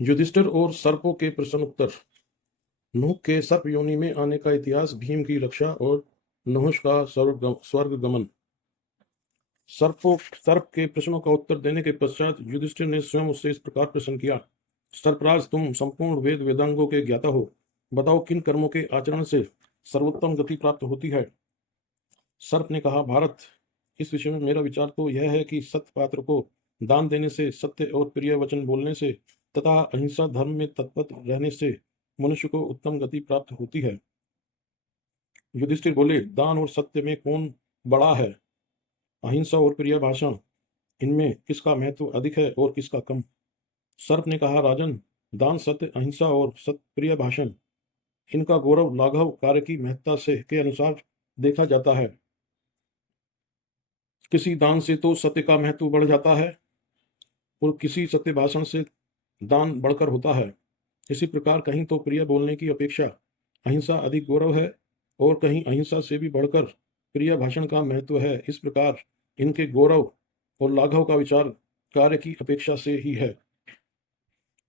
युधिष्ठिर और सर्पों के प्रश्नोत्तर। नूह के सर्प योनि में आने का इतिहास, भीम की रक्षा और नहुष का स्वर्ग गमन। सर्प के प्रश्नों का उत्तर देने के पश्चात युधिष्ठिर ने स्वयं उससे इस प्रकार प्रश्न किया। सर्पराज, तुम संपूर्ण वेद वेदांगों के ज्ञाता हो, बताओ किन कर्मों के आचरण से सर्वोत्तम गति प्राप्त होती है। सर्प ने कहा, भारत, इस विषय में मेरा विचार तो यह है कि सत्य पात्र को दान देने से, सत्य और प्रिय वचन बोलने से तथा अहिंसा धर्म में तत्पर रहने से मनुष्य को उत्तम गति प्राप्त होती है। युधिष्ठिर बोले, दान और सत्य में कौन बड़ा है? अहिंसा और प्रिय भाषण, इनमें किसका महत्व अधिक है और किसका कम? सर्प ने कहा, राजन, दान, सत्य, अहिंसा और सत्य प्रिय भाषण, इनका गौरव लाघव कार्य की महत्ता से के अनुसार देखा जाता है। किसी दान से तो सत्य का महत्व बढ़ जाता है और किसी सत्य भाषण से दान बढ़कर होता है। इसी प्रकार कहीं तो प्रिय बोलने की अपेक्षा अहिंसा अधिक गौरव है और कहीं अहिंसा से भी बढ़कर प्रिय भाषण का महत्व है। इस प्रकार इनके गौरव और लाघव का विचार कार्य की अपेक्षा से ही है।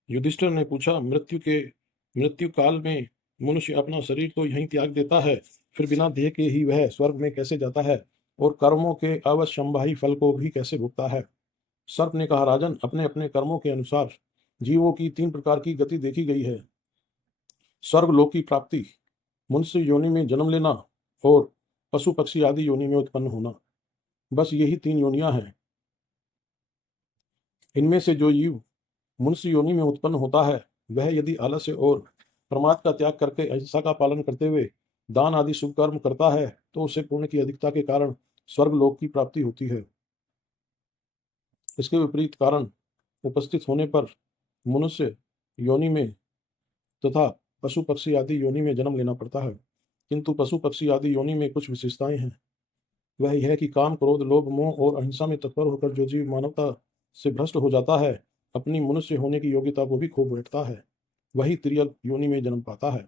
युधिष्ठिर ने पूछा, मृत्यु काल में मनुष्य अपना शरीर तो यहीं त्याग देता है, फिर बिना देह के ही वह स्वर्ग में कैसे जाता है और कर्मों के अवश्यंभावी फल को भी कैसे भुगता है? सर्प ने कहा, राजन, अपने अपने कर्मों के अनुसार जीवों की 3 प्रकार की गति देखी गई है। स्वर्ग लोक की प्राप्ति, मनुष्य योनि में जन्म लेना और पशु पक्षी आदि योनि में उत्पन्न होना। बस यही 3 योनियां हैं। इनमें से जो जीव मनुष्य योनि में उत्पन्न होता है, वह यदि आलस्य और प्रमाद का त्याग करके अहिंसा का पालन करते हुए दान आदि शुभ कर्म करता है, तो उसे पुण्य की अधिकता के कारण स्वर्ग लोक की प्राप्ति होती है। इसके विपरीत कारण उपस्थित होने पर मनुष्य योनि में तथा पशु पक्षी आदि योनि में जन्म लेना पड़ता है। किंतु पशु पक्षी आदि योनि में कुछ विशेषताएं हैं। वह यह कि काम, क्रोध, लोभ, मोह और अहिंसा में तत्पर होकर जो जीव मानवता से भ्रष्ट हो जाता है, अपनी मनुष्य होने की योग्यता को भी खो बैठता है, वही तिर्यक योनि में जन्म पाता है।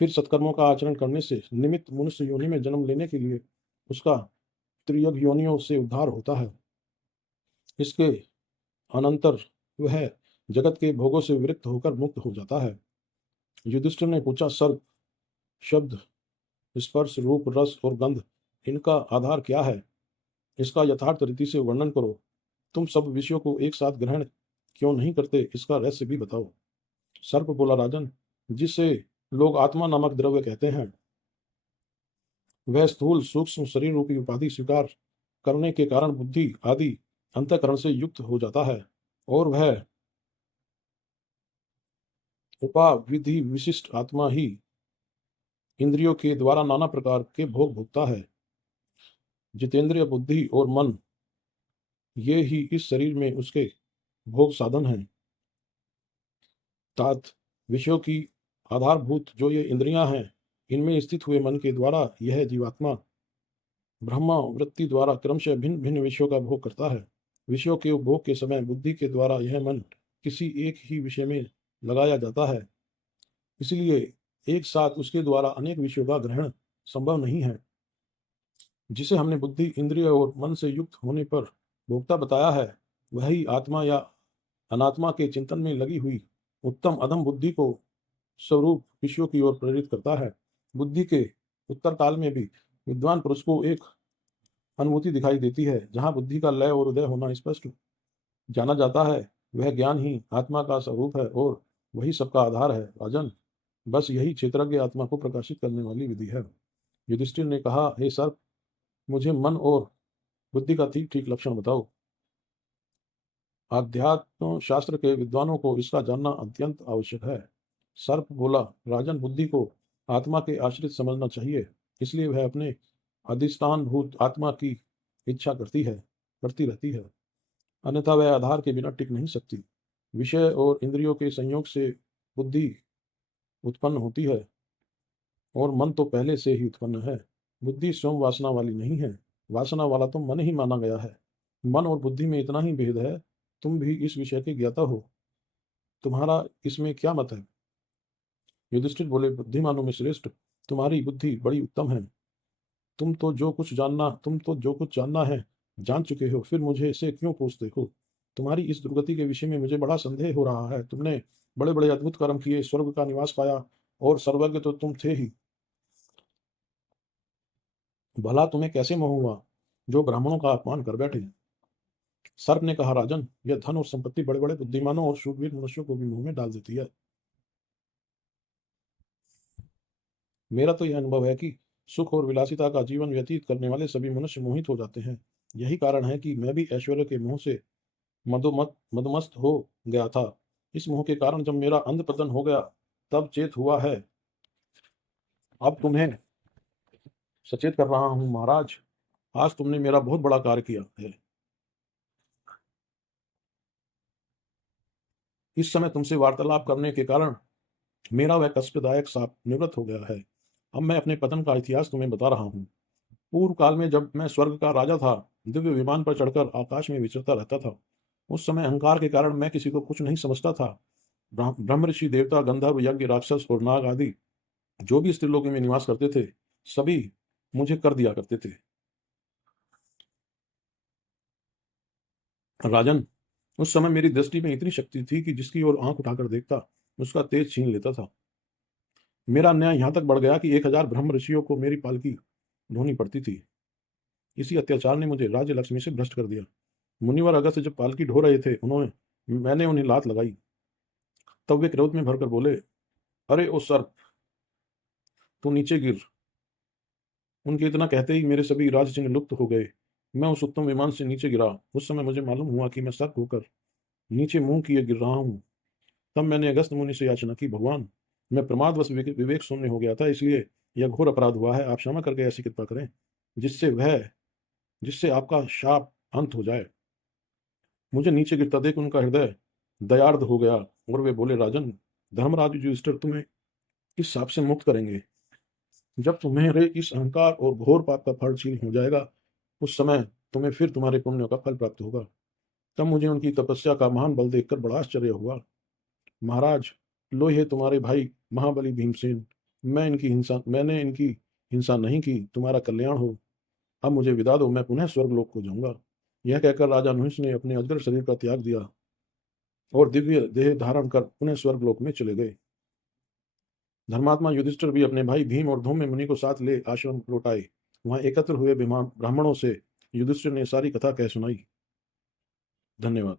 फिर सत्कर्मों का आचरण करने से निमित्त मनुष्य योनि में जन्म लेने के लिए उसका त्रियग योनियों से उद्धार होता है। इसके अनंतर वह जगत के भोगों से विरक्त होकर मुक्त हो जाता है। युधिष्ठिर ने पूछा, सर्प, शब्द, स्पर्श, रूप, रस और गंध, इनका आधार क्या है? इसका यथार्थ रीति से वर्णन करो। तुम सब विषयों को एक साथ ग्रहण क्यों नहीं करते, इसका रहस्य भी बताओ। सर्प बोला, राजन, जिसे लोग आत्मा नामक द्रव्य कहते हैं, वह स्थूल सूक्ष्म शरीर रूपी उपाधि स्वीकार करने के कारण बुद्धि आदि अंतःकरण से युक्त हो जाता है और वह उपाविधि विशिष्ट आत्मा ही इंद्रियों के द्वारा नाना प्रकार के भोग भोगता है। जितेंद्रिय बुद्धि और मन, ये ही इस शरीर में उसके भोग साधन हैं। तात विषयों की आधारभूत जो ये इंद्रियां हैं, इनमें स्थित हुए मन के द्वारा यह जीवात्मा ब्रह्मा वृत्ति द्वारा क्रमशः भिन्न भिन्न विषयों का भोग करता है। विषयों के उपभोग के समय बुद्धि के द्वारा यह मन किसी एक ही विषय में लगाया जाता है, इसलिए एक साथ उसके द्वारा अनेक विषयों का ग्रहण संभव नहीं है। जिसे हमने बुद्धि, इंद्रिय और मन से युक्त होने पर भोक्ता बताया है, वही आत्मा या अनात्मा के चिंतन में लगी हुई उत्तम अधम बुद्धि को स्वरूप विषयों की ओर प्रेरित करता है। बुद्धि के उत्तर काल में भी विद्वान पुरुष को एक अनुभूति दिखाई देती है, जहाँ बुद्धि का लय और उदय होना स्पष्ट जाना जाता है। वह ज्ञान ही आत्मा का स्वरूप है और वही सबका आधार है। राजन, बस यही क्षेत्रज्ञ आत्मा को प्रकाशित करने वाली विधि है। युधिष्ठिर ने कहा, हे सर्प, मुझे मन और बुद्धि का ठीक ठीक लक्षण बताओ। आध्यात्म शास्त्र के विद्वानों को इसका जानना अत्यंत आवश्यक है। सर्प बोला, राजन, बुद्धि को आत्मा के आश्रित समझना चाहिए, इसलिए वह अपने अधिष्ठान भूत आत्मा की इच्छा करती रहती है, अन्यथा वह आधार के बिना टिक नहीं सकती। विषय और इंद्रियों के संयोग से बुद्धि उत्पन्न होती है और मन तो पहले से ही उत्पन्न है। बुद्धि स्वयं वासना वाली नहीं है, वासना वाला तो मन ही माना गया है। मन और बुद्धि में इतना ही भेद है। तुम भी इस विषय के ज्ञाता हो, तुम्हारा इसमें क्या मत है? युधिष्ठिर बोले, बुद्धिमानों में श्रेष्ठ, तुम्हारी बुद्धि बड़ी उत्तम है। तुम तो जो कुछ जानना है जान चुके हो, फिर मुझे से क्यों पूछते हो? तुम्हारी इस दुर्गति के विषय में मुझे बड़ा संदेह हो रहा है। तुमने बड़े बड़े अद्भुत कर्म किए, स्वर्ग का निवास पाया, और सर्वज्ञ तो तुम थे ही। भला तुम्हें कैसे मोह हुआ जो ब्राह्मणों का अपमान कर बैठे? सर्प ने कहा, राजन, यह धन और संपत्ति बड़े बड़े बुद्धिमानों और शूरवीर मनुष्यों को भी मुंह में डाल देती है। मेरा तो यह अनुभव है कि सुख और विलासिता का जीवन व्यतीत करने वाले सभी मनुष्य मोहित हो जाते हैं। यही कारण है कि मैं भी ऐश्वर्य के मोह से मदमस्त हो गया था। इस मोह के कारण जब मेरा अंध पतन हो गया, तब चेत हुआ है। अब तुम्हें सचेत कर रहा हूं महाराज, आज तुमने मेरा बहुत बड़ा कार्य किया है। इस समय तुमसे वार्तालाप करने के कारण मेरा वह कष्टदायक साप निवृत्त हो गया है। अब मैं अपने पतन का इतिहास तुम्हें बता रहा हूँ। पूर्व काल में जब मैं स्वर्ग का राजा था, दिव्य विमान पर चढ़कर आकाश में विचरता रहता था। उस समय अहंकार के कारण मैं किसी को कुछ नहीं समझता था। ब्रह्म ऋषि, देवता, गंधर्व, यज्ञ, राक्षस और नाग आदि जो भी स्त्रीलोक में निवास करते थे, सभी मुझे कर दिया करते थे। राजन, उस समय मेरी दृष्टि में इतनी शक्ति थी कि जिसकी ओर आंख उठाकर देखता, उसका तेज छीन लेता था। मेरा अन्याय यहाँ तक बढ़ गया कि 1000 ब्रह्म ऋषियों को मेरी पालकी ढोनी पड़ती थी। इसी अत्याचार ने मुझे राज्य लक्ष्मी से भ्रष्ट कर दिया। मुनिवर अगस्त्य जब पालकी ढो रहे थे, मैंने उन्हें लात लगाई। तब वे क्रोध में भरकर बोले, अरे ओ सर्प, तू नीचे गिर। उनके इतना कहते ही मेरे सभी राज चिन्ह लुप्त हो गए। मैं उस उत्तम विमान से नीचे गिरा। उस समय मुझे मालूम हुआ कि मैं सर्प होकर नीचे मुंह किए गिर रहा हूँ। तब मैंने अगस्त मुनि से याचना की, भगवान, मैं प्रमादवश विवेक शून्य हो गया था, इसलिए यह घोर अपराध हुआ है। आप क्षमा करके ऐसी कृपा करें जिससे आपका शाप अंत हो जाए। मुझे नीचे गिरता देख उनका हृदय दयार्द हो गया और वे बोले, राजन, धर्मराज युधिष्ठिर तुम्हें इस शाप से मुक्त करेंगे। जब तुम्हारे इस अहंकार और घोर पाप का फल क्षीण हो जाएगा, उस समय तुम्हें फिर तुम्हारे पुण्यों का फल प्राप्त होगा। तब मुझे उनकी तपस्या का महान बल देखकर बड़ा आश्चर्य हुआ। महाराज, लो ये तुम्हारे भाई महाबली भीमसेन। मैंने इनकी हिंसा नहीं की, तुम्हारा कल्याण हो। अब मुझे विदा दो, मैं पुनः स्वर्गलोक को जाऊंगा। यह कहकर राजा नहुष ने अपने अजगर शरीर का त्याग दिया और दिव्य देह धारण कर पुनः स्वर्गलोक में चले गए। धर्मात्मा युधिष्ठिर भी अपने भाई भीम और धूम्य मुनि को साथ ले आश्रम लौट आए। वहां एकत्र हुए ब्राह्मणों से युधिष्ठिर ने सारी कथा कह सुनाई। धन्यवाद।